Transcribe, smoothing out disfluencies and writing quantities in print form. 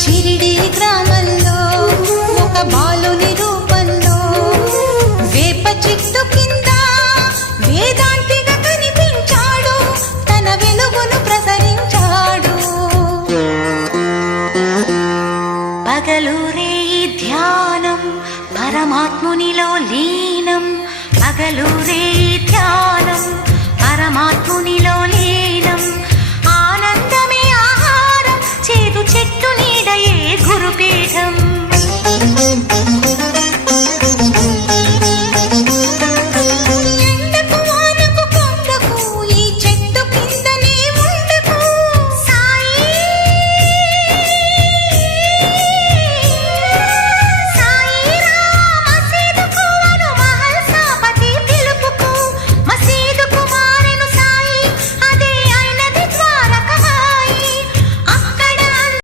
షిరిడి గ్రామంలో ఒక బాలుని రూపంలో వేప చెట్టు కింద వేదాంతిగా కనిపించాడు, తన వెలుగును ప్రసరించాడు. పగలూరే ధ్యానం పరమాత్మునిలో లీనం, పగలూరే ధ్యానం పరమాత్మునిలో లీనం.